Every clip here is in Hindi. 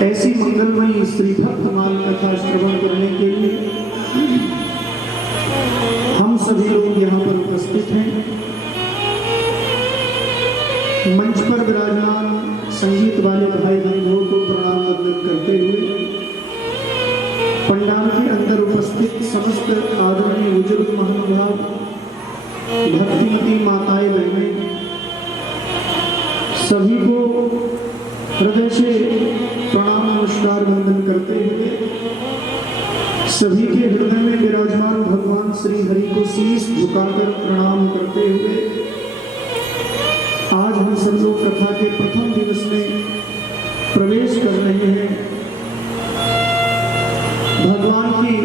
ऐसी मंगलमयी श्री भक्तमाल कथा श्रवण करने के लिए हम सभी लोग यहाँ पर उपस्थित हैं। मंच पर विराजमान संगीत वाले भाई बंधुओं को प्रणाम वंदन करते हुए पंडाल के अंदर उपस्थित समस्त आदरणीय बुजुर्ग महानुभाव, भक्तिमती माताएं बहनें, सभी को हृदय से प्रणाम नमस्कार वंदन करते हुए सभी के हृदय में विराजमान भगवान श्री हरि को शीश झुकाकर प्रणाम करते हुए आज हम सब लोग कथा के प्रथम दिवस में प्रवेश कर रहे हैं। भगवान की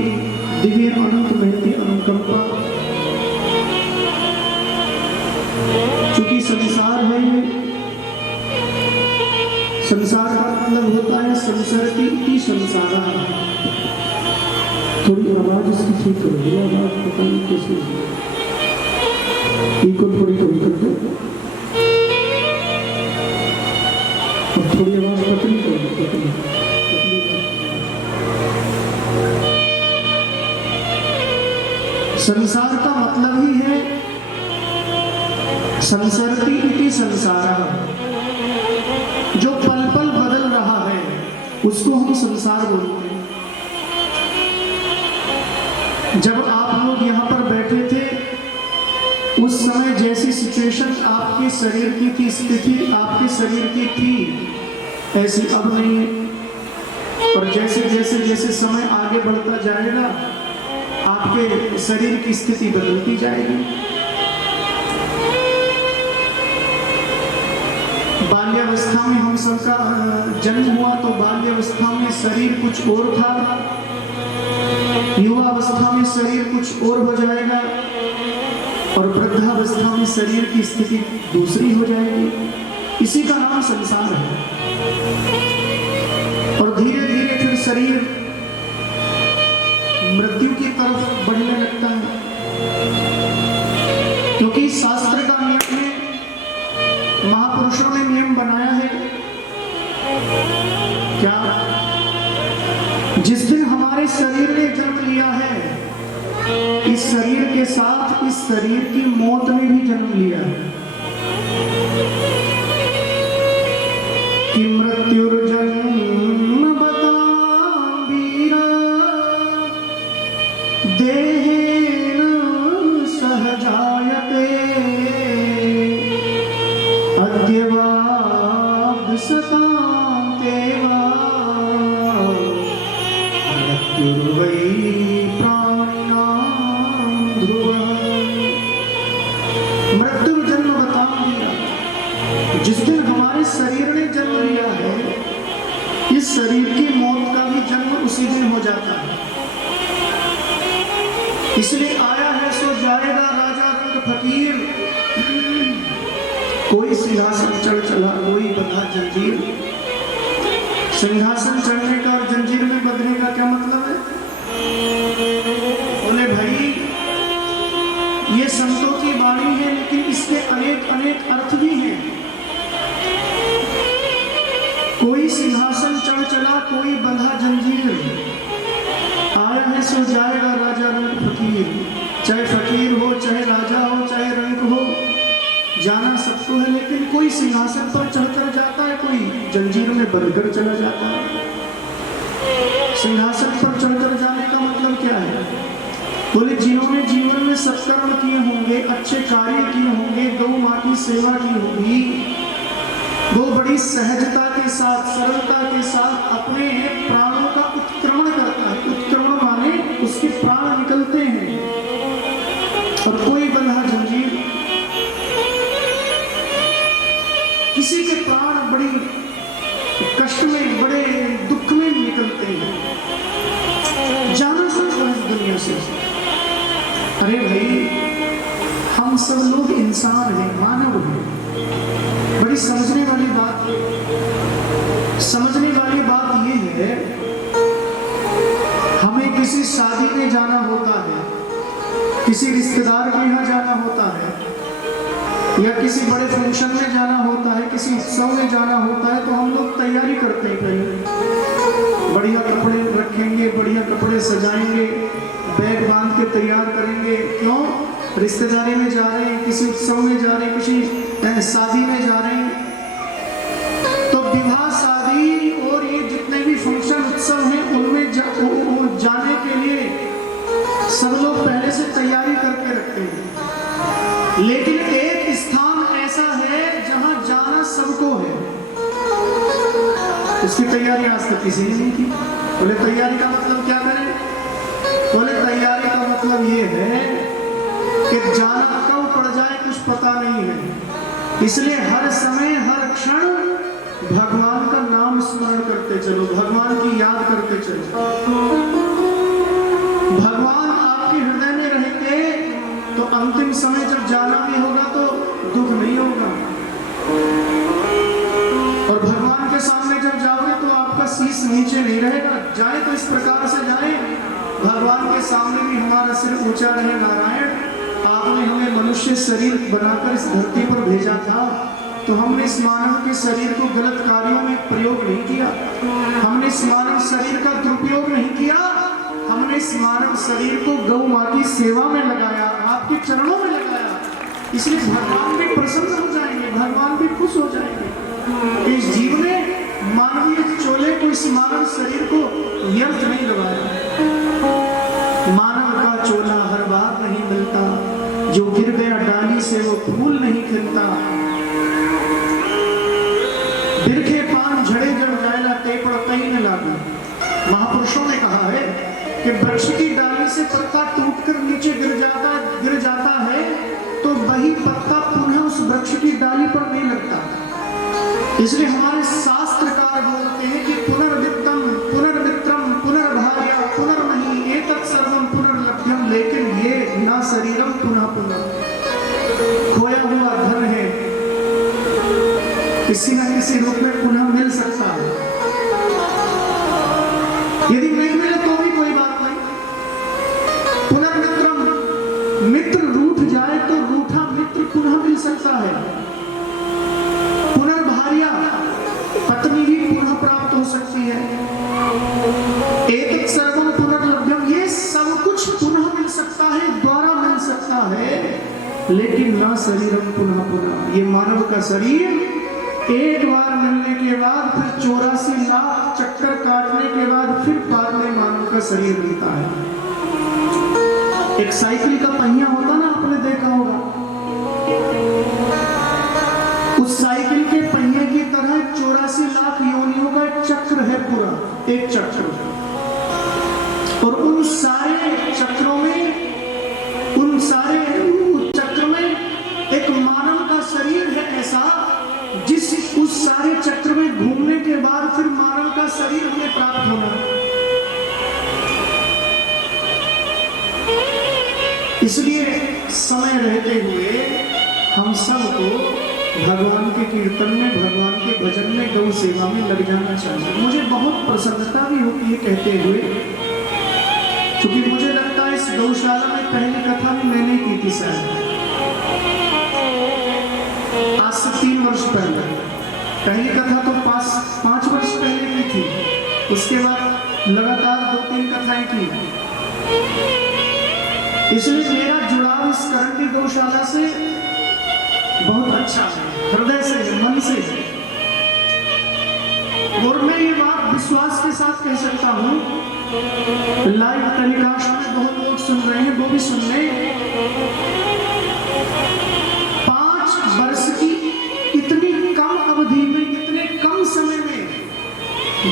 दिव्य अनंत महती अनुकंपा, चूंकि संसार है, संसार का मतलब होता है संसरती संसारा। थोड़ी आवाज इसकी ठीक करो, आवाज पता नहीं कैसे थोड़ी कर दो, और थोड़ी आवाज पतली कर दो, संसार का मतलब ही है संसरती इति संसारा। जो पल पल बदल रहा है उसको हम संसार बोलते हैं। जब आप लोग यहाँ पर बैठे थे उस समय जैसी सिचुएशन आपके शरीर की थी, स्थिति आपके शरीर की थी, ऐसी अब नहीं है। और जैसे जैसे जैसे समय आगे बढ़ता जाएगा आपके शरीर की स्थिति बदलती जाएगी। बाल्यावस्था में हम सबका जन्म हुआ तो बाल्यावस्था में शरीर कुछ और था, युवावस्था में शरीर कुछ और हो जाएगा, और वृद्धावस्था में शरीर की स्थिति दूसरी हो जाएगी। इसी का नाम संसार है। और धीरे धीरे फिर शरीर मृत्यु की तरफ बढ़ने लगता है, क्योंकि शास्त्र का नियम है, महापुरुषों ने नियम बनाया है क्या, जिस दिन हमारे शरीर ने जन्म लिया है इस शरीर के साथ इस शरीर की मौत ने भी जन्म लिया है। कि मृत्युर्जन्म बतां वीरा देहेन सहजायते अद्यवाद सतांते वा मृत्युर्वै प्राणिनां ध्रुवः। मृत्यु जन्म बतां वीरा, जिस दिन हमारे शरीर ने जन्म लिया है इस शरीर की मौत का भी जन्म उसी दिन हो जाता है। इसलिए आया है सो जाएगा राजा रंग फकीर, कोई सिंहासन चढ़ चला कोई बंधा जंजीर। सिंहासन चढ़ने का और जंजीर में बंधने का क्या मतलब है? बोले भाई ये संतों की वाणी है, लेकिन इसके अनेक अनेक अर्थ भी हैं। कोई सिंहासन चढ़ चला कोई बंधा जंजीर, आया है सो जाएगा राजा रंग फकीर। चाहे फकीर हो, चाहे राजा हो, चाहे रंग हो, जाना सबको है, लेकिन कोई सिंहासन पर चढ़कर जाता है, कोई जंजीर में बंधकर चला जाता है। सिंहासन पर चढ़कर जाने का मतलब क्या है? बोले जिन्होंने जीवन में सत्कर्म किए होंगे, अच्छे कार्य किए होंगे, गौ माँ की सेवा की होगी, वो बड़ी सहजता के साथ, सरलता के साथ अपने प्राणों का उत्क्रमण करता है। उत्क्रमण माने उसके प्राण निकलते हैं। और कोई बंधा जंजीर, किसी के प्राण बड़ी कष्ट में, बड़े दुख में निकलते हैं, जाना सकता है इस दुनिया से। अरे भाई हम सब लोग इंसान हैं, मानव हैं। बड़ी समझने वाली बात ये है, हमें किसी शादी में जाना होता है, किसी रिश्तेदार के यहाँ जाना होता है, या किसी बड़े फंक्शन में जाना होता है, किसी उत्सव में जाना होता है, तो हम लोग तैयारी करते हैं पहले। बढ़िया कपड़े रखेंगे, बढ़िया कपड़े सजाएंगे, बैग बांध के तैयार करेंगे। क्यों? रिश्तेदारी में जा रहे हैं, किसी उत्सव में जा रहे हैं, किसी शादी में जा रहे हैं। तो विवाह, शादी और ये जितने भी फंक्शन उत्सव हैं उनमें जाने के लिए सब लोग पहले से तैयारी करके रखते हैं। लेकिन एक स्थान ऐसा है जहां जाना सबको है, उसकी तैयारी आज तक किसी ने नहीं की। बोले तैयारी का मतलब क्या करें? बोले तैयारी का मतलब ये है कि जाना कब पड़ जाए कुछ पता नहीं है। इसलिए हर समय हर क्षण भगवान का नाम स्मरण करते चलो, भगवान की याद करते चलो। भगवान आपके हृदय में रहेंगे तो अंतिम समय जब जाना भी होगा तो दुख नहीं होगा। और भगवान के सामने जब जाओगे तो आपका शीश नीचे नहीं रहेगा। जाए तो इस प्रकार से जाए, भगवान के सामने भी हमारा सिर ऊंचा रहे। नारायण, आपने हमें मनुष्य शरीर बनाकर इस धरती पर भेजा था, तो हमने इस मानव के शरीर को गलत कार्यों में प्रयोग नहीं किया, हमने इस मानव शरीर का दुरुपयोग नहीं किया, हमने इस मानव शरीर को गौ माँ की सेवा में लगाया, आपके चरणों में लगाया। इसलिए भगवान भी प्रसन्न हो जाएंगे, भगवान भी खुश हो जाएंगे। इस जीव ने मानवीय चोले को, इस मानव शरीर को व्यर्थ नहीं लगाया। मानव का चोला हर बार नहीं मिलता, जो गिर गया डाली से वो फूल नहीं खिलता। बिरखे पान झड़े जड़ जायला ते पड़ कहीं न लागू। महापुरुषों ने कहा है कि वृक्ष की डाली से पत्ता टूटकर नीचे गिर जाता है तो वही पत्ता पुनः उस वृक्ष की डाली पर नहीं लगता। इसलिए हमारे शास्त्रकार बोलते हैं कि पुनर्वित्तम पुनर्मित्रम पुनर्भार्या पुनर्मही एतत् सर्वम पुनर्लभ्यम। लेकिन ये न शरीरम पुनः पुनः, खोया हुआ धन है, किसी न किसी रूप में पुनः मिल सकता है। यदि नहीं मिले तो भी कोई बात नहीं। पुनर्मित्रम, मित्र रूठ जाए तो रूठा मित्र पुनः मिल सकता है। पुनर्भार्या, पत्नी भी पुनः प्राप्त हो सकती है। एतत् सर्वम पुनर्लभ्यम, ये सब कुछ पुनः मिल सकता है, द्वारा मिल सकता है, लेकिन ना शरीरम पुनः पुनः। ये मानव का शरीर एक बार मिलने के बाद फिर 84 लाख चक्कर काटने के बाद फिर बाद में मानव का शरीर मिलता है। एक साइकिल का पहिया होता ना, आपने देखा होगा, उस साइकिल के पहिए की तरह 84 लाख योनियों का चक्र है, पूरा एक चक्र। और उन सारे चक्रों में एक मानव का शरीर है ऐसा, जिस उस सारे चक्र में घूमने के बाद फिर मानव का शरीर हमें प्राप्त होना। इसलिए समय रहते हुए हम सबको भगवान के कीर्तन में, भगवान के भजन में, गौ सेवा में लग जाना चाहिए। मुझे बहुत प्रसन्नता भी होती है कहते हुए, क्योंकि मुझे लगता है इस गौशाला में पहली कथा भी मैंने की थी शायद, आज से 3 वर्ष पहले। पहली कथा तो 5 वर्ष पहले की थी, उसके बाद लगातार 2-3 कथाएं की। इसलिए मेरा जुड़ाव इस करंडी गौशाला से बहुत अच्छा है, हृदय से, मन से। और मैं ये बात विश्वास के साथ कह सकता हूँ, लाइव टेलीकास्ट में बहुत लोग सुन रहे हैं, वो भी सुन लें। 5 वर्ष की इतनी कम अवधि में, इतने कम समय में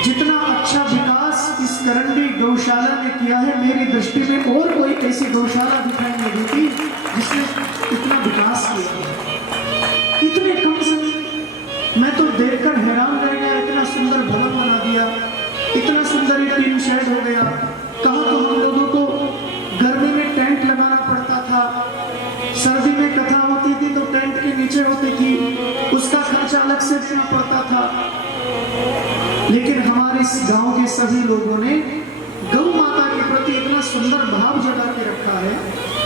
जितना अच्छा विकास इस करंडी गौशाला ने किया है, मेरी दृष्टि में और कोई ऐसी गौशाला दिखाई नहीं देती जिसने इतना विकास किया है इतने कम समय में। मैं तो देखकर हैरान रह गया, इतना सुंदर भवन बना दिया, इतना सुंदर ये टीन शेड हो गया। कहाँ तो हम लोगों को गर्मी में टेंट लगाना पड़ता था, सर्दी में कथा होती थी तो टेंट के नीचे होती थी, उसका खर्चा अलग से देना पड़ता था। लेकिन हमारे इस गांव के सभी लोगों ने गौ माता के प्रति इतना सुंदर भाव जगा के रखा है,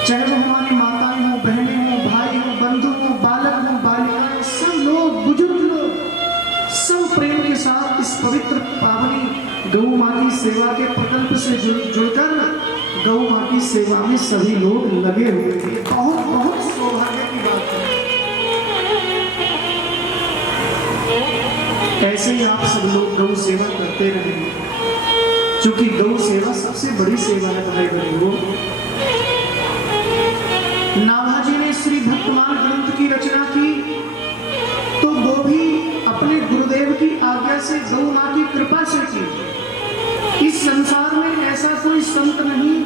चाहे वो हमारी माताएं हो, बहनें हो, भाई हो, बंधु हो, बालक हो, बालिकाएं, सब लोग, बुजुर्ग लोग, सब प्रेम के के साथ इस पवित्र पावनी गौ माँ की सेवा के प्रकल्प से जुड़कर गौ माँ की सेवा में सभी लोग लगे हुए थे। बहुत बहुत सौभाग्य की बात है। ऐसे ही आप सब लोग गौ सेवा करते रहेंगे, क्योंकि गौ सेवा सबसे बड़ी सेवा है भाई बहनों। नाभाजी ने श्री भक्तमाल ग्रंथ की रचना की तो वो भी अपने गुरुदेव की आज्ञा से गौ माँ की कृपा से की। इस संसार में ऐसा कोई संत नहीं,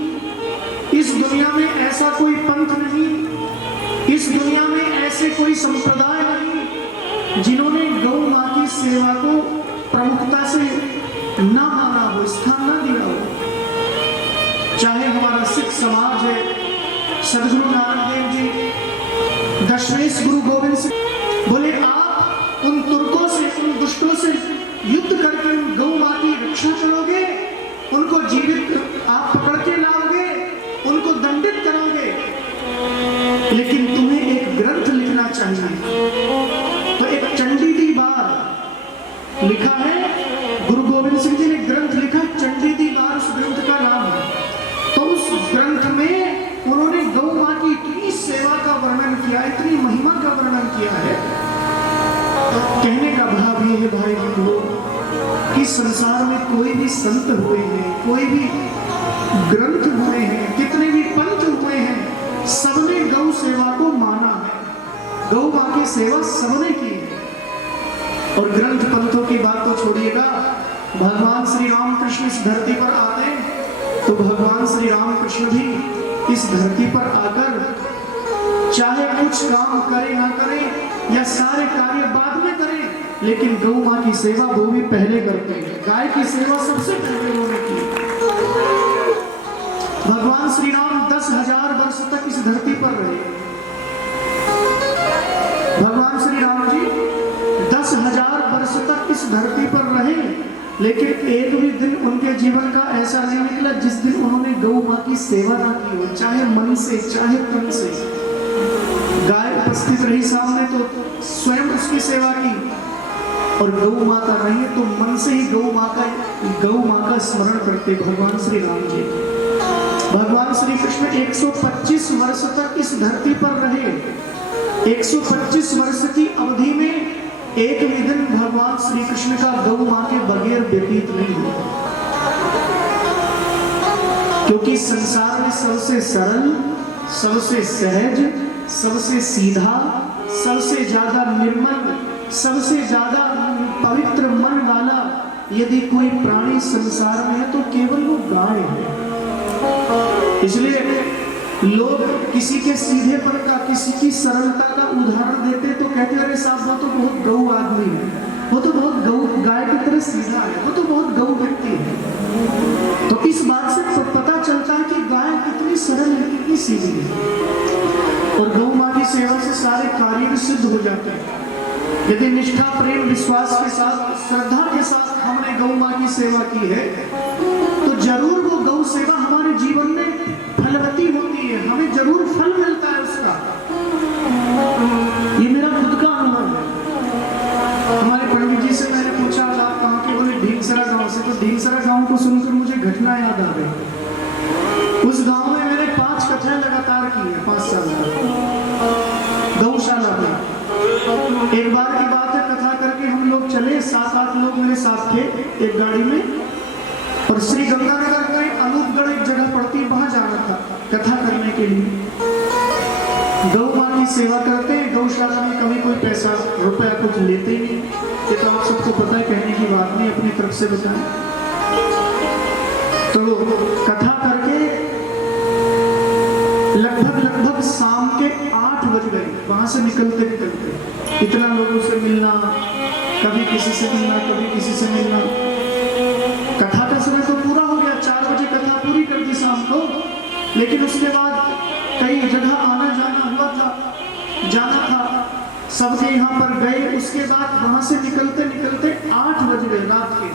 इस दुनिया में ऐसा कोई पंथ नहीं, इस दुनिया में ऐसे कोई संप्रदाय नहीं जिन्होंने गौ माँ की सेवा को प्रमुखता से न माना हो, स्थान न दिया हो। चाहे हमारा सिख समाज है, सदगुरु नानक देव जी, दशमेश गुरु गोविंद सिंह बोले आप उन तुर्कों से, उन दुष्टों से युद्ध करके उन गौ माँ की रक्षा करोगे, उनको जीवित आप पकड़ के लाओगे, उनको दंडित करोगे, लेकिन तुम्हें एक ग्रंथ लिखना चाहिए। तो एक चंडी दी बार लिखा है, गुरु गोविंद सिंह जी ने ग्रंथ लिखा, चंडी दी बार उस ग्रंथ का नाम है। तो उस ग्रंथ में उन्होंने गौ माँ की इतनी सेवा का वर्णन किया, इतनी महिमा का वर्णन किया है। कहने का भाव ये है भाई बंधुओं कि संसार में कोई भी संत हुए हैं, कोई भी ग्रंथ हुए हैं, कितने भी पंथ हुए हैं, सबने गौ सेवा को माना है। गौ माँ की सेवा सबने की है। और ग्रंथ पंथों की बात तो छोड़िएगा, भगवान श्री रामकृष्ण इस धरती पर आते हैं तो भगवान श्री रामकृष्ण भी इस धरती पर आकर चाहे कुछ काम करे ना करे या सारे कार्य बाद में करें, लेकिन गौ माँ की सेवा वो भी पहले करते हैं। गाय की सेवा सबसे पहले उन्होंने की। भगवान श्री राम 10,000 वर्ष तक इस धरती पर रहे। भगवान श्री राम जी 10,000 वर्ष तक इस धरती पर रहे, लेकिन एक भी दिन उनके जीवन का ऐसा नहीं निकला जिस दिन उन्होंने गौ माँ की सेवा ना की हो, चाहे मन से चाहे तन से। गाय उपस्थित रही सामने तो स्वयं उसकी सेवा की, और गौ माता नहीं तो मन से ही गौ माँ का स्मरण करते भगवान श्री राम जी। भगवान श्री कृष्ण 125 वर्ष तक इस धरती पर रहे। 125 वर्ष की अवधि में एक भी दिन भगवान श्री कृष्ण का गौ माँ के बगैर व्यतीत नहीं हुआ, क्योंकि संसार में सबसे सरल, सबसे सहज, सबसे सीधा, सबसे ज्यादा निर्मल, सबसे ज्यादा पवित्र मन वाला यदि कोई प्राणी संसार में है तो केवल वो गाय है। इसलिए लोग किसी के सीधेपन का, किसी की सरलता का उदाहरण देते तो कहते अरे साहब वो तो बहुत गौ आदमी है, वो तो बहुत गौ गाय की तरह सीधा है, वो तो बहुत गौ व्यक्ति है। तो इस बात से पता चलता है कि गाय कितनी सरल है, कितनी सीधी है। और गौ माँ की सेवा से सारे कार्य भी सिद्ध हो जाते हैं। यदि निष्ठा, प्रेम, विश्वास के साथ, श्रद्धा के साथ हमने गौ माँ की सेवा की है तो जरूर वो गौ सेवा हमारे जीवन में फलवती होती है, हमें जरूर फल मिलता है उसका। ये मेरा खुद का अनुभव है। हमारे पंडित जी से मैंने पूछा आप कहाँ के, बोले ढींगसरा गांव से। तो ढींगसरा गांव को सुनकर मुझे घटना याद आ गई। उस गांव में मैंने 5 कथाएं लगातार की है, 5 साल तक गौशाला में। एक बार की बात है, कथा करके हम लोग चले, 7-8 लोग मेरे साथ थे एक गाड़ी में, और श्री गंगानगर में अनूपगढ़ एक जगह पड़ती, वहां जाना था कथा करने के लिए। गौ माँ की सेवा करते हैं, गौशाला में कभी कोई पैसा रुपया कुछ लेते ही नहीं, ये तो आप सबको पता है, कहने की बात नहीं, अपनी तरफ से बताएं। तो कथा करके लगभग शाम के 8 बज गए वहां से निकलते। इतना लोगों से मिलना, कभी किसी से मिलना, कभी किसी से मिलना। कथा का समय तो पूरा हो गया, 4 बजे कथा पूरी कर दी शाम को, लेकिन उसके बाद कई जगह आना जाना था, सबके यहाँ पर गए। उसके बाद वहां से निकलते 8 बज गए रात के।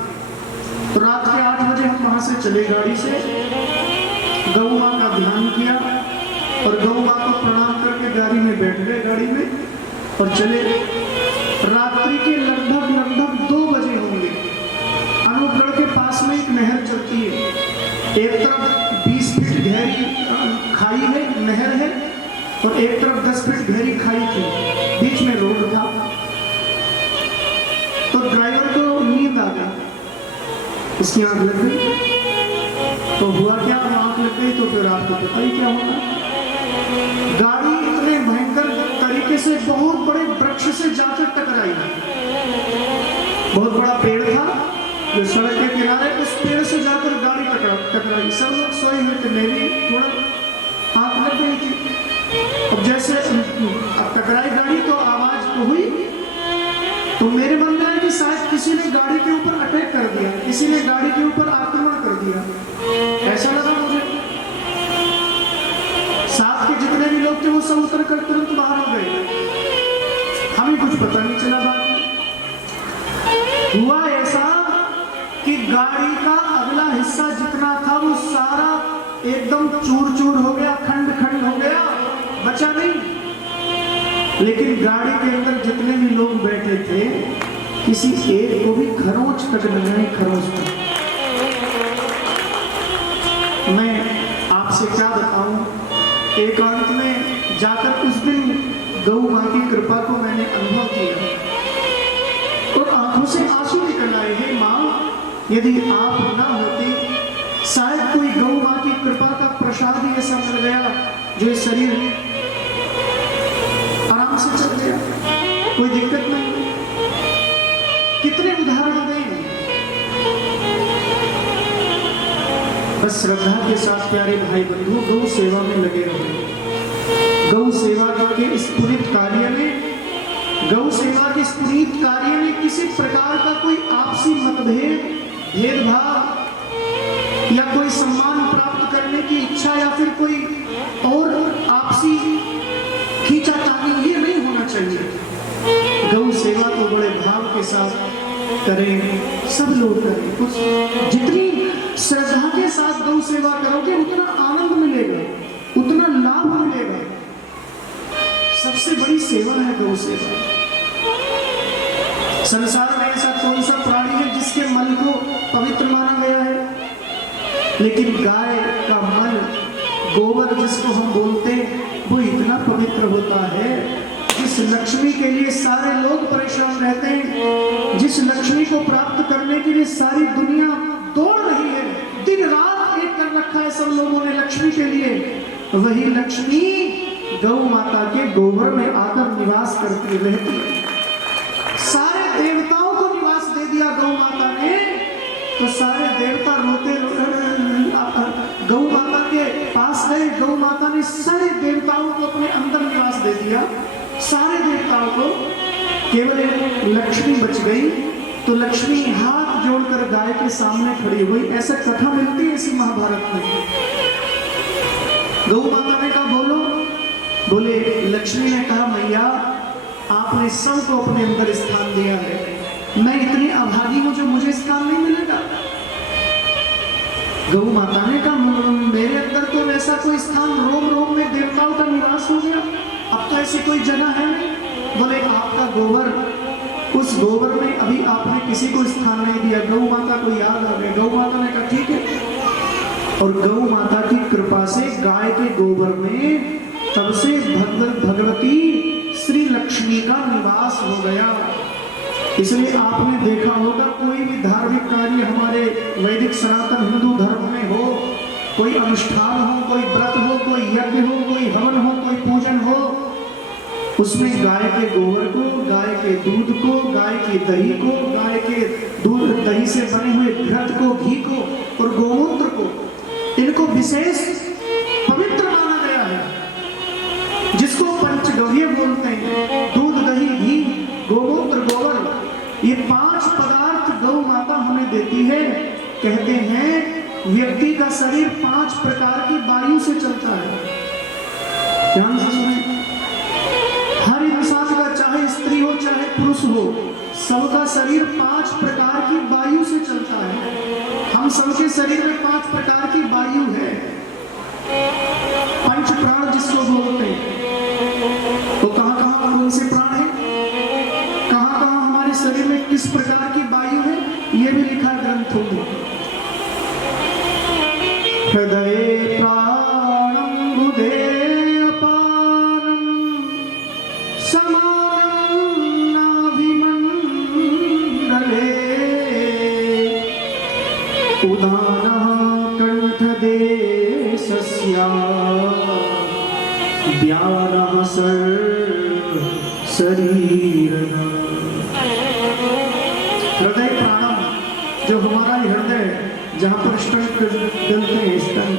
तो रात के 8 बजे हम वहां से चले गाड़ी से, गौ माँ का ध्यान किया और गौ माँ को प्रणाम करके गाड़ी में बैठ गए, गाड़ी में और चले। रात्रि के लगभग 2 बजे होंगे, एक तरफ 20 फीट गहरी खाई है, नहर है, और एक तरफ 10 फीट गहरी खाई थी, बीच में रोड था। तो ड्राइवर को नींद आ गई, उसकी आंख लग गई। तो हुआ क्या, आंख लग गई तो फिर आपको पता ही क्या होगा। गाड़ी इतने भयंकर तरीके से बहुत बड़े वृक्ष से जाकर टकराई। बहुत बड़ा पेड़ था जो सड़क के किनारे, उस पेड़ से जाकर गाड़ी टकराई। सब लोग सोए हुए थे, मेरी थोड़ा आंख लग गई थी। अब जैसे अब टकराई गाड़ी तो आवाज तो हुई, तो मेरे मन में है कि शायद किसी ने गाड़ी के ऊपर अटैक कर दिया, किसी ने गाड़ी के ऊपर आक्रमण कर दिया, ऐसा लगा मुझे। साथ के जितने भी लोग थे वो सब उतर कर तुरंत बाहर हो गए, हमें कुछ पता नहीं चला। बाद में हुआ ऐसा कि गाड़ी का अगला हिस्सा जितना था वो सारा एकदम चूर चूर हो गया, खंड खंड हो गया, बचा नहीं। लेकिन गाड़ी के अंदर जितने भी लोग बैठे थे, किसी एक को भी खरोंच तक नहीं, खरोंच तक। मैं आपसे क्या बताऊं, एकांत में जाकर उस दिन गौ मां की कृपा को मैंने अनुभव किया और आंखों से आंसू निकल आए। हे मां, यदि आप ना होते, शायद कोई गौ मां की कृपा का प्रसाद ही ऐसा मिल गया जो शरीर आराम से चल गया, कोई दिक्कत नहीं। कितने उदाहरण दें, बस श्रद्धा के साथ प्यारे भाई बंधु गौ सेवा में लगे रहे। गौ सेवा के इस पुनीत कार्य में, गौ सेवा के इस पुनीत कार्य में किसी प्रकार का कोई आपसी मतभेद, भेदभाव या कोई सम्मान प्राप्त करने की इच्छा या फिर कोई और आपसी खींचातानी, ये नहीं होना चाहिए। गौ सेवा को बड़े भाव के साथ करें, सब लोग करें। कुछ जितनी श्रद्धा के साथ गौ सेवा करोगे उतना आनंद मिलेगा, उतना लाभ मिलेगा। सबसे बड़ी सेवा है गौ सेवा। संसार में ऐसा कौन सा प्राणी है जिसके मल को पवित्र माना गया है? लेकिन गाय का मल, गोबर जिसको हम बोलते हैं, वो इतना पवित्र होता है। जिस लक्ष्मी के लिए सारे लोग परेशान रहते हैं, जिस लक्ष्मी को प्राप्त करने के लिए सारी दुनिया दौड़ रही है, दिन रात एक कर रखा है सब लोगों ने लक्ष्मी के लिए, वही लक्ष्मी गौ माता के गोबर में आकर निवास करती रहती है। सारे देवताओं को निवास दे दिया गौ माता ने, तो सारे देवता रोते गौ माता के पास गए। गौ माता ने सारे देवताओं को अपने अंदर निवास दे दिया, सारे देवताओं को, केवल लक्ष्मी बच गई। तो लक्ष्मी हाथ जोड़कर गाय के सामने खड़ी हुई, ऐसा कथा मिलती है इसी महाभारत में। गौ माता ने कहा बोलो, बोले लक्ष्मी ने कहा मैया आपने सबको अपने अंदर स्थान दिया है, मैं इतनी अभागी हूं जो मुझे स्थान नहीं मिलेगा। गौ माता ने कहा मेरे अंदर तो ऐसा कोई स्थान, रोम रोम में देवताओं का निवास हो गया, अब तो ऐसी कोई जगह है नहीं। बोले आपका गोबर, उस गोबर में अभी आपने किसी को स्थान नहीं दिया। गौ माता को याद आ गया। गौ माता ने कहा ठीक है, और गौ माता की कृपा से गाय के गोबर में तब से भगवती श्री लक्ष्मी का निवास हो गया। इसलिए आपने देखा होगा कोई भी धार्मिक कार्य हमारे वैदिक सनातन हिंदू धर्म में हो, कोई अनुष्ठान हो, कोई व्रत हो, कोई यज्ञ हो, कोई हवन हो, कोई पूजन हो, उसमें गाय के गोबर को, गाय के दूध को, गाय की दही को, गाय के दूध दही से बने हुए घृत को, घी को और गोमूत्र को, इनको विशेष पवित्र माना गया है, जिसको पंचगव्य बोलते हैं। दूध, दही, घी, गोमूत्र, गोबर, ये 5 पदार्थ गौ माता हमें देती है। कहते हैं व्यक्ति का शरीर 5 प्रकार की वायु से चलता है। ध्यान से सुनें, हर इंसान का, चाहे स्त्री हो चाहे पुरुष हो, सबका शरीर 5 प्रकार की वायु से चलता है। हम सबके शरीर में 5 प्रकार की वायु है। पंच प्राण जिसको बोलते हैं, तो कहां कहां कौन से प्राण है, कहां कहां हमारे शरीर में किस प्रकार की वायु है, यह भी लिखा ग्रंथों में। हृदय प्राणं बुधे अपारं समानं नाभिमण्डले उदानः कंठदेशस्य व्यानः शरीरः। हृदय प्राणम, जो हमारा हृदय जहां पर स्टंट डलते हैं, स्टंट,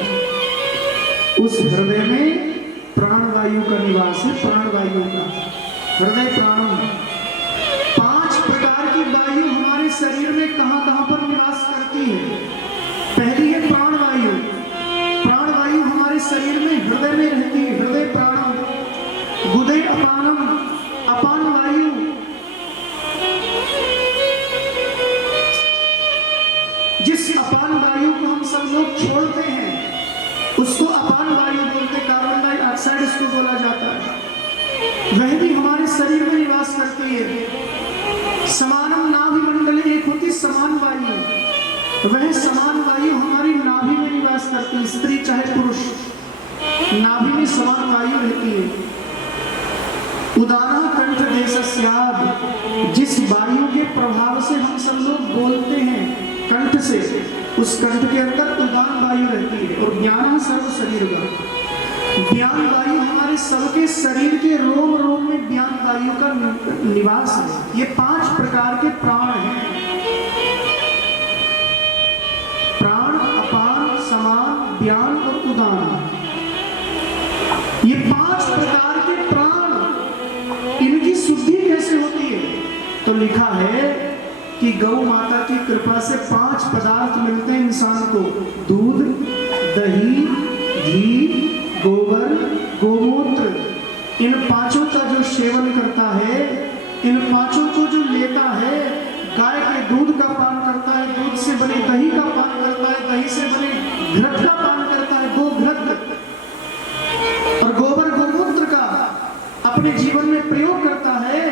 उस हृदय में प्राणवायु का निवास है। प्राणवायु का हृदय प्राणम। 5 प्रकार की वायु हमारे शरीर में कहां कहां पर निवास करती है। पहली है प्राणवायु। प्राणवायु हमारे शरीर में हृदय में रहती है। हृदय प्राणम। गुदे अपानम, अपान वायु। जिस अपान वायु को हम सब लोग छोड़ते हैं उसको अपान वायु बोलते। कार्बन डाइऑक्साइड इसको बोला जाता है। वह भी हमारे शरीर में निवास करती है। समानम नाभिमंडले, एक होती समान वायु। वह समान वायु हमारी नाभि में निवास करती है। स्त्री चाहे पुरुष, नाभि में समान वायु रहती है। उदाना कंठ देशस्याद, जिस वायु के प्रभाव से हम सब लोग बोलते हैं कंठ से, उस कंठ के अंदर उदान वायु रहती है। और ज्ञान सर्व शरीर का, ज्ञान वायु हमारे सबके शरीर के रोम रोम में ज्ञान वायु का निवास है। ये 5 प्रकार के प्राण हैं। प्राण, अपान, समान, ज्ञान और उदान। ये 5 प्रकार के प्राण, इनकी शुद्धि कैसे होती है? तो लिखा है कि गौ माता की कृपा से 5 पदार्थ मिलते हैं इंसान को। दूध, दही, घी, गोबर, गोमूत्र। इन 5 का जो सेवन करता है, इन 5 को जो लेता है, गाय के दूध का पान करता है, दूध से बने दही का पान करता है, दही से बने घृत का पान करता है, गोघृत, और गोबर गोमूत्र का अपने जीवन में प्रयोग करता है।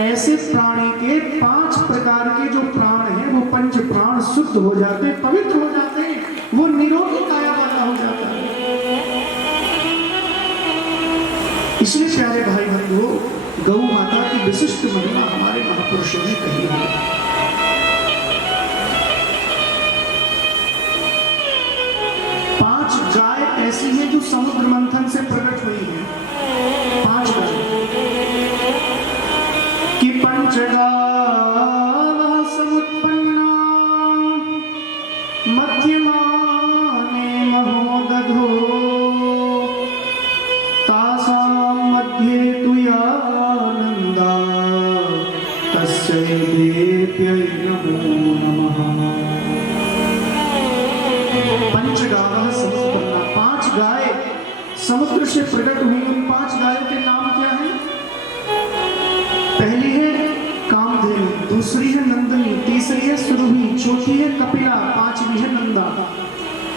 ऐसे प्राणी के 5 प्रकार के जो प्राण हैं, वो 5 प्राण शुद्ध हो जाते, पवित्र हो जाते हैं, वो निरोगी काया वाला हो जाता है। इसलिए प्यारे भाई बंधुओं, गौ माता की विशिष्ट महिमा हमारे महापुरुषों ने कही है। पांच गाय ऐसी हैं जो समुद्र मंथन से प्रकट हुई है। 5 गाय कि पंचगावः समुत्पन्ना मध्यमाने महोदधो तासां मध्ये तु या नन्दा तस्यै देव्यै नमो नमः। पंचगावः समुत्पन्ना, 5 गाय समुद्र से प्रकट हुई। उन 5 गायों के नाम क्या हैं? पहली है कामधेनु, दूसरी है नंदनी, तीसरी है सुरभि, चौथी है कपिला, 5वीं है नंदा।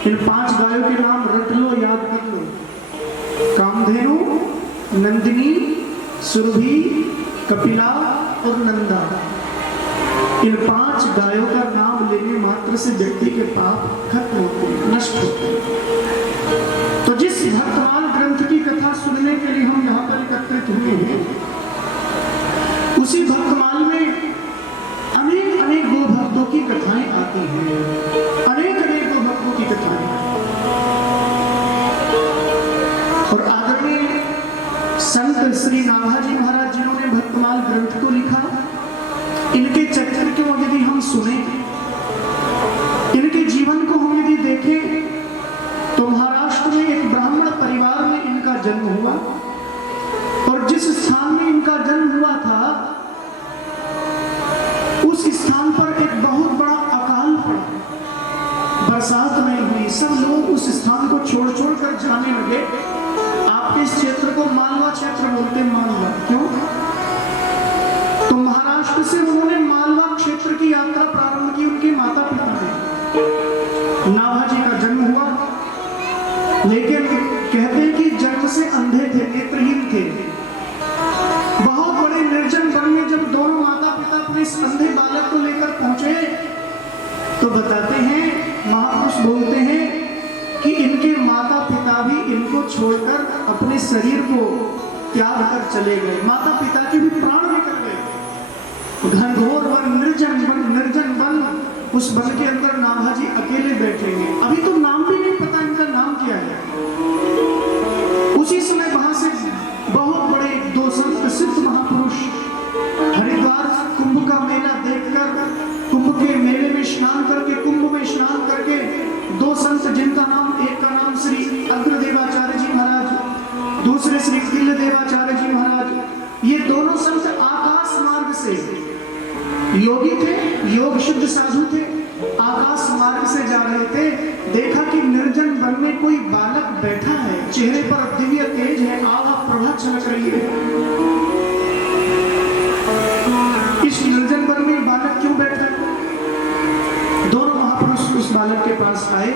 इन 5 गायों के नाम रट लो, याद कर लो। कामधेनु, नंदिनी, सुरभि, कपिला और नंदा। इन 5 गायों का नाम लेने मात्र से व्यक्ति के पाप खत्म होते हैं, नष्ट होते हैं। तो जिस भक्तमाल ग्रंथ की कथा सुनने के लिए हम यहाँ पर एकत्रित हुए हैं, उसी भक्तमाल में अनेक अनेक गो भक्तों की कथाएं आती हैं। अनेक अनेक गो भक्तों की कथाएं। और आदरणीय संत श्री नाभाजी महाराज जिन्होंने भक्तमाल ग्रंथ को लिखा, इनके चरित्र को यदि हम सुने, इनके जीवन को हम यदि देखें, तो महाराष्ट्र में एक ब्राह्मण परिवार में इनका जन्म हुआ। और जिस स्थान में इनका जन्म हुआ था, उस स्थान पर एक बहुत बड़ा अकाल पड़ा, बरसात नहीं हुई। सब लोग उस स्थान को छोड़ छोड़ कर जाने लगे। आपके इस क्षेत्र को मालवा क्षेत्र बोलते हैं। मालवा क्यों? तो महाराष्ट्र से उन्होंने मालवा क्षेत्र की यात्रा प्रारंभ की। उनके माता पिता ने, नाभाजी का जन्म हुआ, लेकिन कहते हैं कि जन्म से अंधे थे, नेत्रहीन थे। बहुत बड़े निर्जन वन में जब दोनों माता पिता अपने इस अंधे बालक को लेकर पहुंचे, तो बताते हैं, महापुरुष बोलते हैं कि इनके माता पिता भी इनको छोड़कर अपने शरीर को त्याग कर चले गए। माता पिता के भी प्राण निकल गए। घनघोर वन, निर्जन वन, उस वन के अंदर नाभाजी अकेले बैठे हैं। अभी तो नाम भी नहीं पता इनका नाम क्या है। उसी समय वहां से बहुत बड़े दो संत प्रसिद्ध महापुरुष हरिद्वार कुंभ का मेला देखकर, कुंभ के मेले में स्नान करके, कुंभ में स्नान करके, दो संत जिनका नाम, एक का नाम श्री अग्रदेवाचार्य जी महाराज, दूसरे श्री किल्लदेवाचार्य जी महाराज, ये दोनों संत आकाश मार्ग से योगी थे, योग शुद्ध साधु थे, आकाश मार्ग से जा रहे थे। देखा कि निर्जन वन में कोई बालक बैठा है, चेहरे पर दिव्य तेज है, आभा प्रभा छलक रही है। इस निर्जन वन में बालक क्यों बैठा है? दोनों महापुरुष उस बालक के पास आए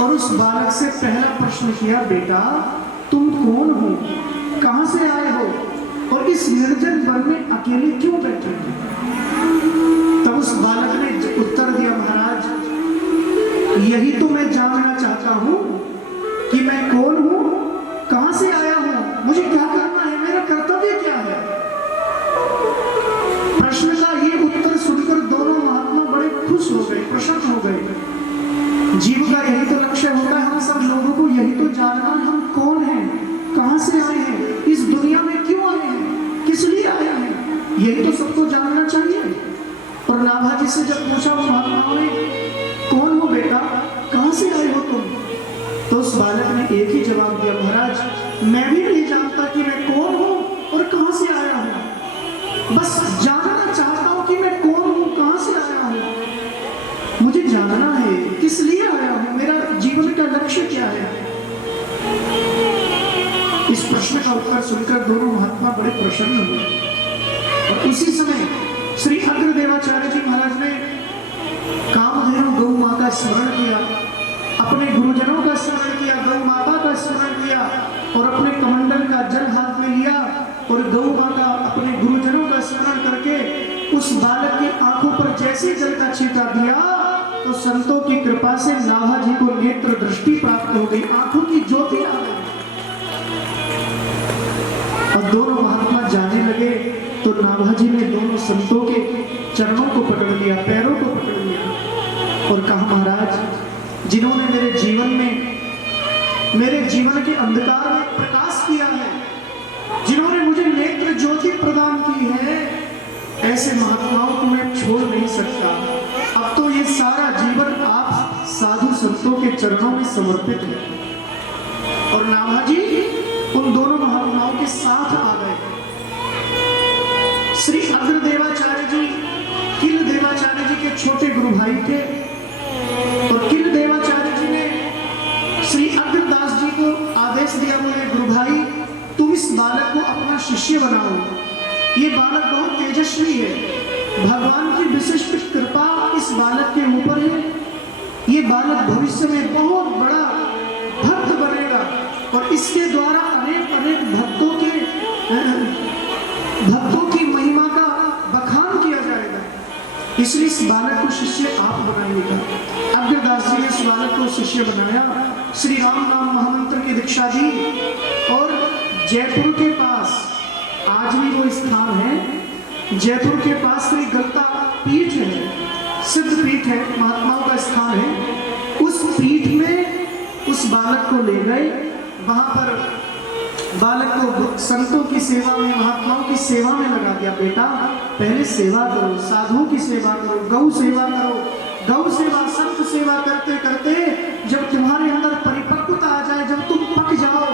और उस बालक से पहला प्रश्न किया, बेटा तुम कौन हो, कहां से आए हो और इस निर्जन वन में अकेले क्यों बैठे हो? तब उस बालक ने उत्तर दिया, महाराज यही तो मैं जानना चाहता हूं कि मैं कौन हूं, कहां से आया हूं, मुझे क्या करना है, मेरा कर्तव्य क्या है। प्रश्न का ये उत्तर सुनकर दोनों महात्मा बड़े खुश हो गए, प्रसन्न हो गए। जीव का यही तो लक्ष्य होता है, हम सब लोगों को यही तो जानना, हम कौन हैं, कहां से आए हैं, इस दुनिया में क्यों आए हैं, किस लिए आए हैं, यही तो सबको जानना चाहिए। और नाभाजी से जब पूछा महात्माओं ने, कौन हो बेटा, कहां से आए हो तुम, तो उस बालक ने एक ही जवाब दिया, महाराज मैं भी नहीं जानता कि मैं कौन हूं और कहां से आया हूं, बस जानना चाहता हूं कि मैं कौन हूं, कहां से आया हूं, मुझे जानना है किस लिए आया हूं, मेरा जीवन का लक्ष्य क्या है। इस प्रश्न का उत्तर सुनकर दोनों महात्मा बड़े प्रसन्न हुए। और उसी समय श्री अग्रदेवाचार्य जी महाराज ने कामधेनु गौ मां का स्मरण किया, अपने गुरुजनों का स्मरण किया, गौ माता का स्मरण किया और अपने कमंडल का जल हाथ में लिया और गौ मां का, अपने गुरुजनों का स्मरण करके उस बालक की आंखों पर जैसे जल का छींटा दिया तो संतों की कृपा से नाभाजी को नेत्र दृष्टि प्राप्त हो गई, आंखों की ज्योति आ गई। और दोनों महात्मा जाने लगे तो नाभाजी ने दोनों संतों के चरणों को पकड़ लिया, पैरों को पकड़ लिया और कहा, महाराज जिन्होंने मेरे जीवन में, मेरे जीवन के अंधकार में प्रकाश किया है, जिन्होंने मुझे नेत्र ज्योति प्रदान की है, ऐसे महात्माओं को मैं छोड़ नहीं सकता। अब तो ये सारा जीवन आप साधु संतों के चरणों में समर्पित है। और नाभाजी उन दोनों महात्माओं के साथ आ गए। श्री अग्रदेवाचार्य जी किल्लदेवाचार्य जी के छोटे गुरु भाई थे और किल्लदेवाचार्य जी ने श्री अग्रदास जी को आदेश दिया, बोले गुरु भाई तुम इस बालक को अपना शिष्य बनाओ, ये बालक बहुत तेजस्वी है, भगवान की विशिष्ट कृपा इस बालक के ऊपर है, ये बालक भविष्य में बहुत बड़ा भक्त बनेगा और इसके द्वारा अनेक अनेक भक्तों की महिमा का बखान किया जाएगा, इसलिए इस बालक को शिष्य आप बनाइएगा। अग्रदास जी ने इस बालक को शिष्य बनाया, श्री राम नाम महामंत्र की दीक्षा दी और जयपुर के पास आज भी वो स्थान है, जयपुर के पास श्री गलता पीठ है, सिद्ध पीठ है, महात्माओं का स्थान है, उस पीठ में उस बालक को ले गए। वहां पर बालक को संतों की सेवा में, महात्माओं की सेवा में लगा दिया, बेटा पहले सेवा करो, साधुओं की सेवा करो, गौ सेवा करो, गौ सेवा संत सेवा करते करते जब तुम्हारे अंदर परिपक्वता आ जाए, जब तुम पक जाओ,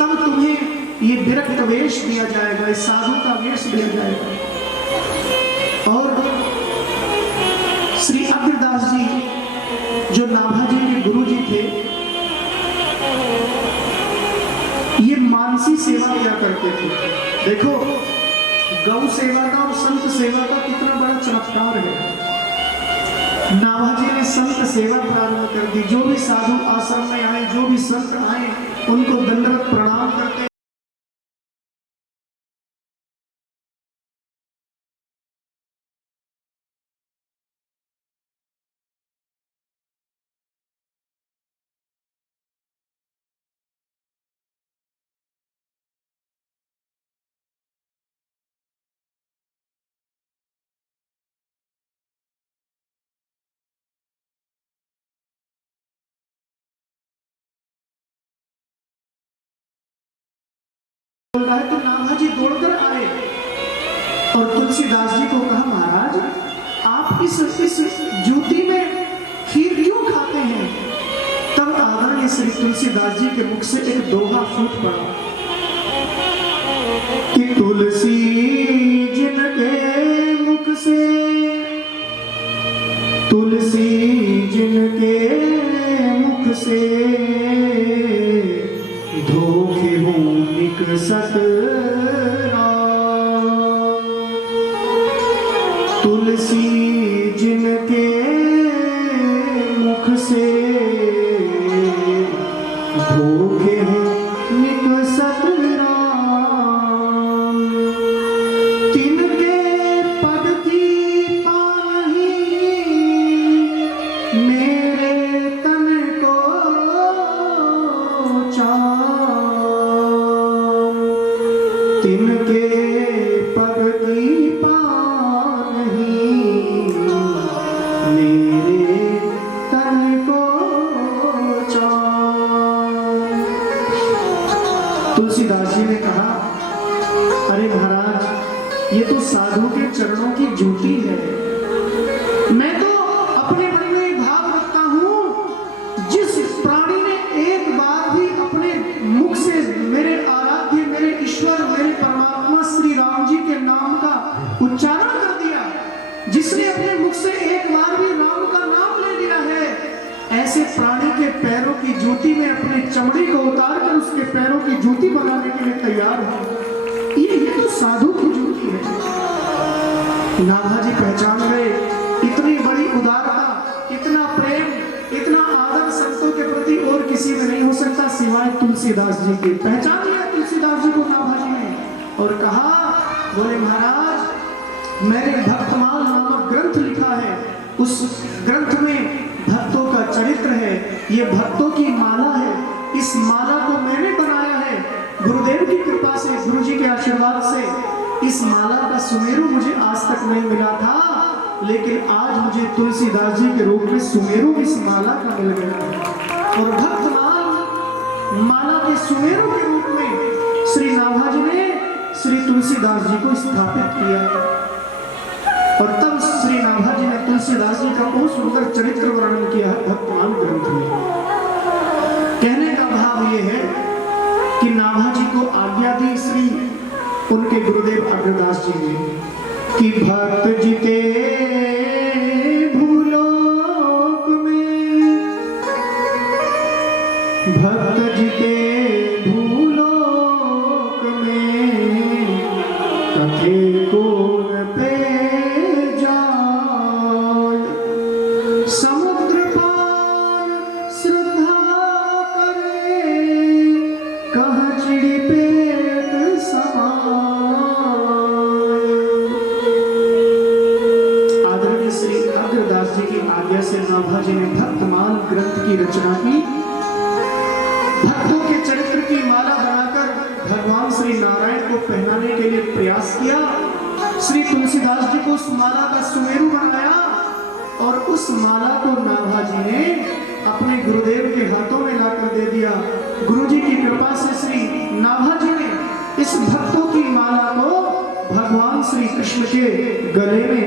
तब तुम्हें ये विरक्त वेश दिया जाएगा, इस साधु का वेश दिया जाएगा। और श्री अग्रदास जी जो नाभाजी के गुरु जी थे, ये मानसी सेवा किया करते थे। देखो गौ सेवा का और संत सेवा का कितना बड़ा चमत्कार है। नाभाजी ने संत सेवा प्रारंभ कर दी, जो भी साधु आश्रम में आए, जो भी संत आए, उनको दंडवत प्रणाम करते बोल रहा है तो नाभा जी दौड़कर आए और तुलसीदास जी को कहा, महाराज आप इस जूती में खीर क्यों खाते हैं? तब आदरणीय श्री तुलसीदास जी के मुख से एक दोहा फूट पड़ा कि तुलसी जिनके मुख से, तुलसी जिनके मुख से धोखे हूँ निकसत राम। तुलसी जिनके मुख से धोखे हूँ निकसत राम। तिनके पद की पाही मेरे तन को चार। तिनके पद की पाही मेरे तन को चार। तुलसीदास जी ने कहा, अरे महाराज ये तो साधु के चरणों की जूती है। मैं तो अपने मन में भाव रखता हूं, जिस प्राणी ने एक बार भी अपने मुख से मेरे आराध्य, मेरे ईश्वर, मेरे परमात्मा श्री राम जी के नाम का उच्चारण कर दिया, जिसने अपने मुख से एक बार भी राम का नाम ले लिया है, ऐसे प्राणी के पैरों की जूती में अपने चमड़ी को उतार कर उसके पैरों की जूती बनाने के लिए तैयार हूं। ये तो साधु की जूती है। नाभा जी पहचान गए, इतनी बड़ी उदारता, इतना प्रेम, इतना आदर संतों के प्रति और किसी में नहीं हो सकता सिवाय तुलसीदास जी के। पहचान लिया तुलसीदास जी को नाभा जी ने और कहा, बोले महाराज मैंने भक्तमाल नामक ग्रंथ लिखा है, उस ग्रंथ में भक्तों का चरित्र है, ये भक्तों की माला है, इस माला को मैंने बनाया है गुरुदेव की कृपा से, गुरु जी के आशीर्वाद से। इस माला का सुमेरु मुझे आज तक नहीं मिला था, लेकिन आज मुझे तुलसीदास जी के रूप में सुमेरु इस माला का मिल गया। और भक्तमाल माला के सुमेरु के रूप में श्री नाभा जी ने श्री तुलसीदास जी को स्थापित किया। और तब श्री नाभा जी ने तुलसीदास जी का बहुत सुंदर चरित्र वर्णन किया है भक्तमाल ग्रंथ में। कहने का भाव ये है कि नाभा जी को आज्ञा दी श्री उनके गुरुदेव अग्रदास जी ने कि भक्त जीते भूलोक में, भक्त जीते भूलोक में कथे कौन पे जाय। समुद्र पार श्रद्धा करे कह चिड़ी पेट समाय। आदरणीय श्री अग्रदास जी की आज्ञा से नाभा जी ने भक्तमाल ग्रंथ की रचना की। भक्तों के चरित्र की माला बनाकर भगवान श्री नारायण को पहनाने के लिए प्रयास किया। श्री तुलसीदास जी को उस माला का सुमेरु बनाया और उस माला को नाभा जी ने अपने गुरुदेव के हाथों में लाकर दे दिया। गुरु जी की कृपा से श्री नाभा जी ने इस भक्तों की माला को भगवान श्री कृष्ण के गले में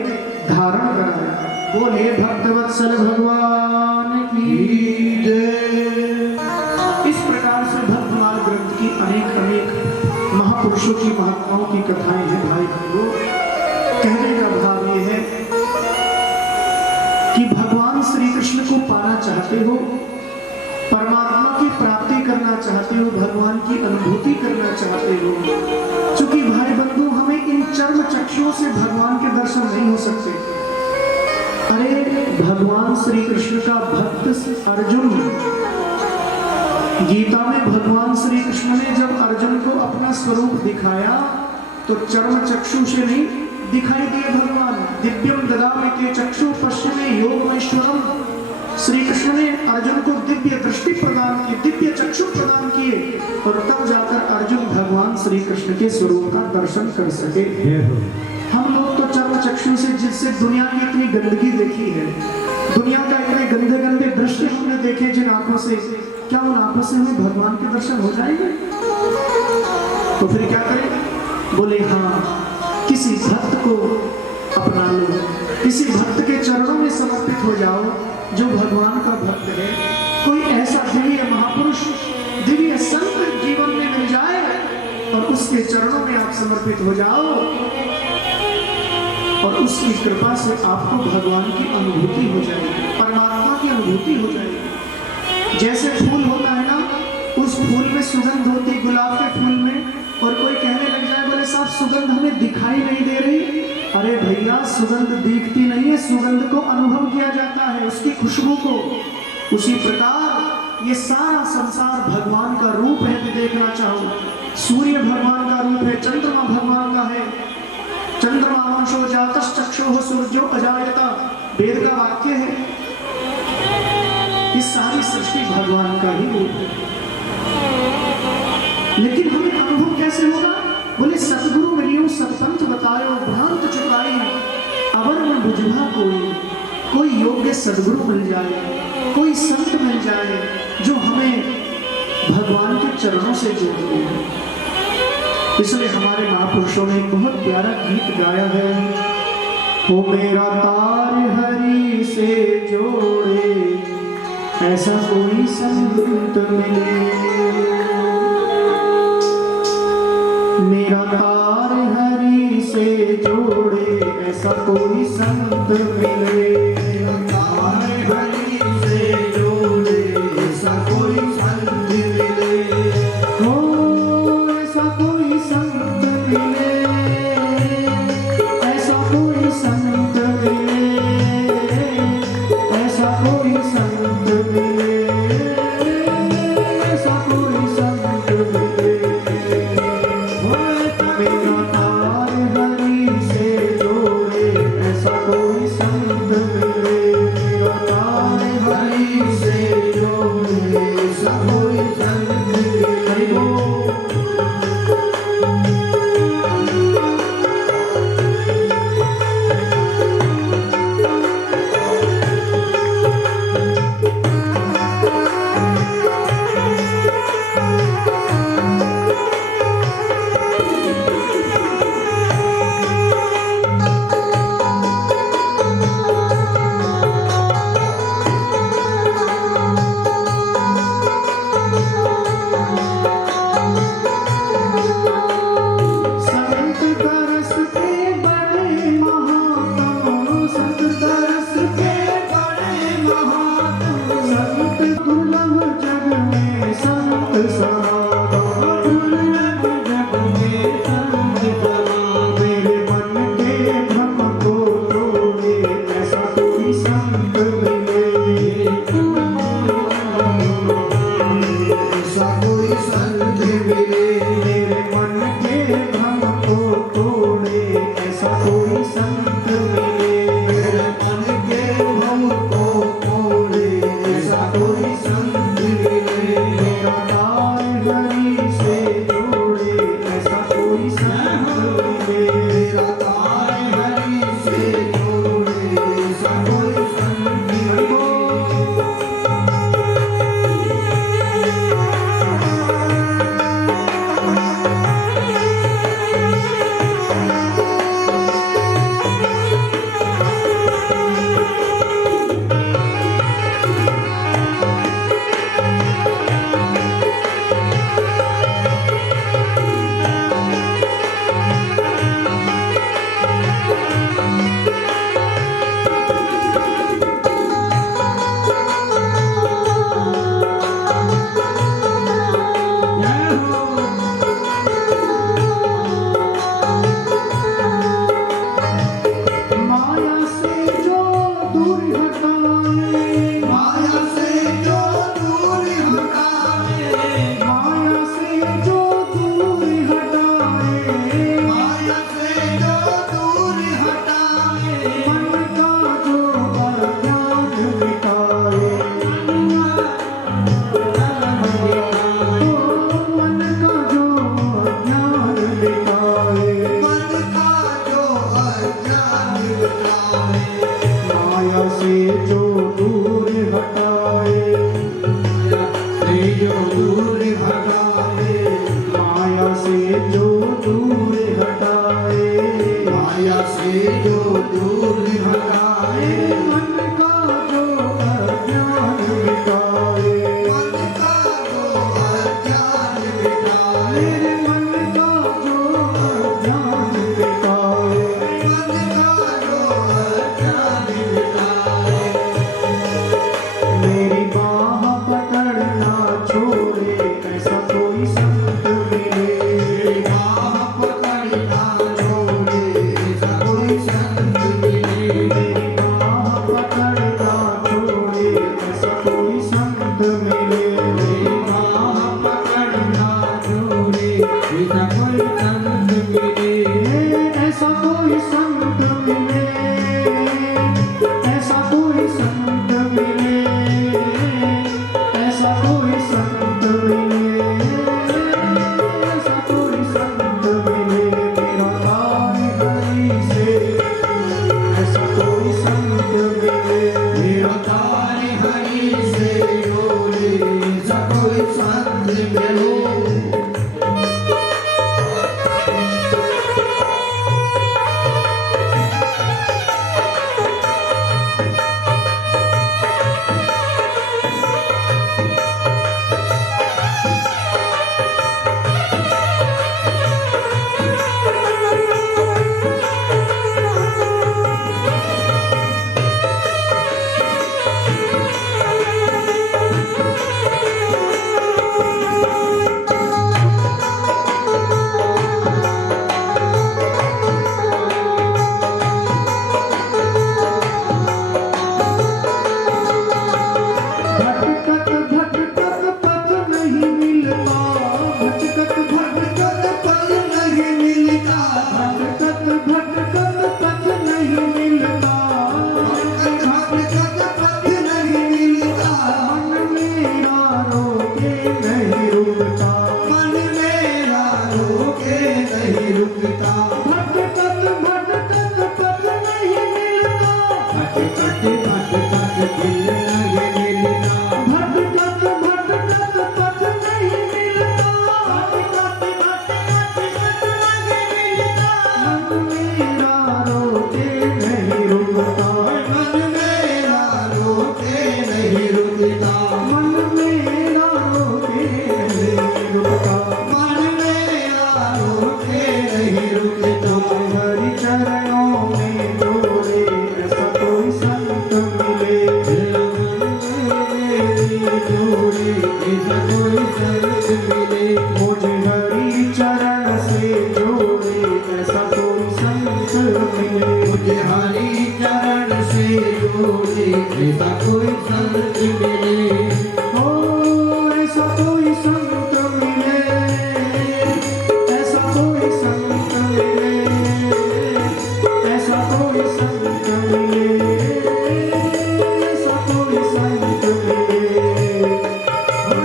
धारण कराया। बोले भक्तवत्सल भगवान की जय। इस प्रकार से भक्तमाल ग्रंथ की अनेक महापुरुषों की महात्माओं की कथाएं हैं भाई बंधु। कहने का भाव ये है कि भगवान श्री कृष्ण को पाना चाहते हो, परमात्मा की प्राप्ति करना चाहते हो, भगवान की अनुभूति करना चाहते हो, क्योंकि भाई बंधु हमें इन चर्म चक्षुओं से भगवान के दर्शन नहीं हो सकते। अरे भगवान श्री कृष्ण का भक्त अर्जुन, गीता में भगवान श्री कृष्ण ने जब अर्जुन को अपना स्वरूप दिखाया तो चर्म चक्षु से नहीं दिखाई दिए भगवान। दिव्यम ददामि ते चक्षु पश्चिमे योगमेश्वरम। श्री कृष्ण ने अर्जुन को दिव्य दृष्टि प्रदान की, दिव्य चक्षु प्रदान किए और तब जाकर अर्जुन भगवान श्री कृष्ण के स्वरूप का दर्शन कर सके। हम लोग तो चर्म चक्षु से जिससे दुनिया की इतनी गंदगी देखी है, दुनिया का इतने गंदे गंदे दृश्य हमने देखे जिन आंखों से, क्या उन आंखों से हमें भगवान के दर्शन हो जाएंगे? तो फिर क्या करें? बोले हाँ, किसी भक्त को अपना लो, किसी भक्त के चरणों में समर्पित हो जाओ जो भगवान का भक्त है। कोई ऐसा दिव्य महापुरुष, दिव्य संत जीवन में मिल जाए और उसके चरणों में आप समर्पित हो जाओ और उसकी कृपा से आपको भगवान की अनुभूति हो जाएगी, परमात्मा की अनुभूति हो जाएगी। जैसे फूल होता है ना, उस फूल में सुगंध होती, गुलाब के फूल में, और कोई कहने लग जाए बोले साहब सुगंध हमें दिखाई नहीं दे रही। अरे भैया, सुगंध दिखती नहीं है, सुगंध को अनुभव किया जाता है, उसकी खुशबू को। उसी प्रकार ये सारा संसार भगवान का रूप है। कि देखना चाहो, सूर्य भगवान का रूप है, चंद्रमा भगवान का है। चंद्रमा वंशो जातश्चक्षुः सूर्यो अजायता, वेद का वाक्य है। इस सारी सृष्टि भगवान का ही रूप है। लेकिन हमें अनुभव कैसे होगा? बोले सतगुरु मिलियो सतपंथ बतायो, भ्रांत चुकाई अवर में बुझा कोई योग्य सदगुरु मिल जाए, कोई संत मिल जाए जो हमें भगवान के चरणों से जोड़ दे। इसलिए हमारे महापुरुषों ने एक बहुत प्यारा गीत गाया है, हो मेरा तार हरि से जोड़े, ऐसा कोई संत मिले। मेरा तार हरि से जोड़े, ऐसा कोई संत मिले। मेरा तार हरि से जोड़े, ऐसा कोई संत मिले। हो ऐसा कोई संत मिले, ऐसा कोई संत मिले, ऐसा कोई संत मिले, ऐसा कोई संत मिले। मेरा तार हरि से जोड़े, ऐसा कोई संत मिले। मेरा तार हरि से जोड़े, ऐसा कोई संत मिले। दूर भगावे माया से जो ऐसा कोई संत मिले, ओ ऐसा कोई संत मिले, ऐसा कोई संत मिले, ऐसा कोई संत मिले, ऐसा कोई संत मिले।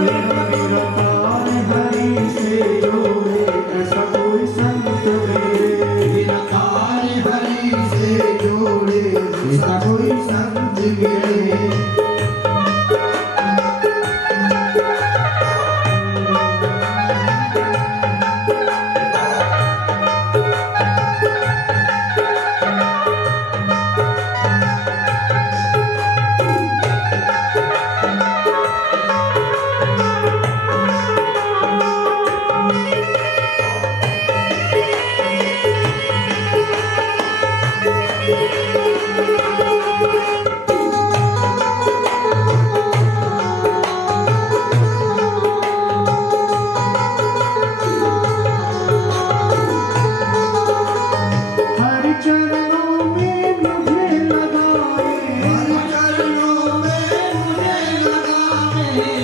मेरा तार हरि से जोड़े, ऐसा कोई संत मिले। मेरा तार हरि से जोड़े, ऐसा कोई संत मिले। हरि चरणों में मुझे लगाए, हरि चरणों में मुझे लगाए,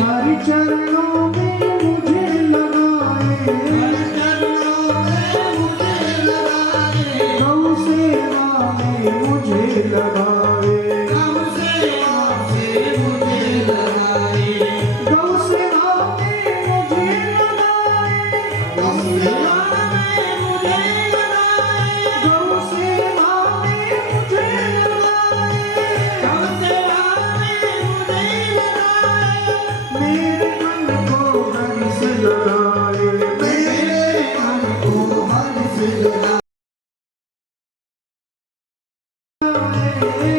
हरि चरणों में मुझे लगाए, हरि चरणों में मुझे लगाए, गौ सेवा में मुझे लगाए, गौ सेवा से मुझे लगाए, गौ सेवा में मुझे लगाए, गौ सेवा में मुझे लगाए, गौ सेवा में मुझे लगाए। गौ सेवा में मुझे लगाए। मेरे मन को हरि से लगाए, मेरे मन को हरि से लगाए,